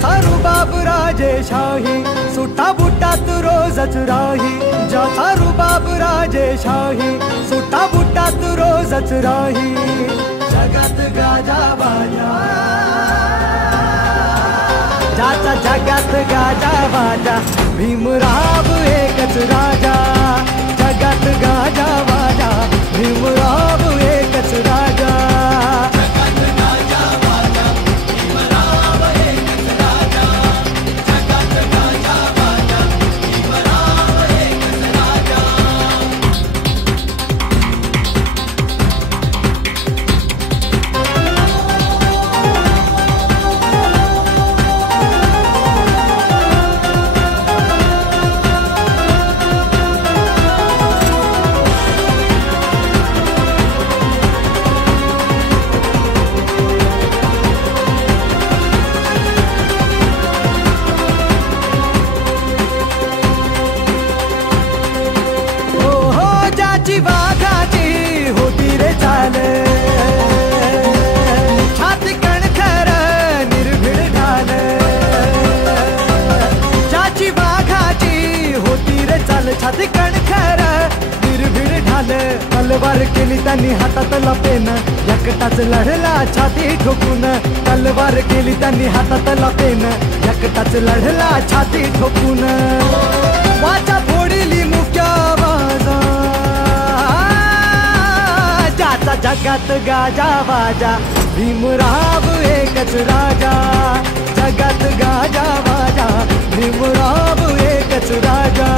ज्याचा रुबाब राजेशाही, सुटा बुटात रोजच राही. ज्याचा रुबाब राजेशाही, सुटा बुटात रोजच राही. जगात गाजा बाजा, ज्याचा जगात गाजा बाजा, भीमराव एकच राजा. जगात गाजा बाजा, भीमराव एकच राजा. जगात गाजा बाजा, भीमराव एकच राजा. जगात गाजा बाजा, भीमराव एकच राजा. वाघाची होती रे चाल, छाती कणखर निर्भीड ढाल. ज्याची वाघाची होती रे चाल, छाती कणखर निर्भीड ढाल. तलवार केली त्यांनी हातातला पेन, एकटाच लढला छाती ठोकून. तलवार केली त्यांनी हातातला पेन, एकटाच लढला छाती ठोकून. वाचा फोडली मुक्या बाजा, ज्याचा जगात गाजा बाजा, भीमराव एकच राजा. जगात गाजा बाजा, भीमराव एकच राजा.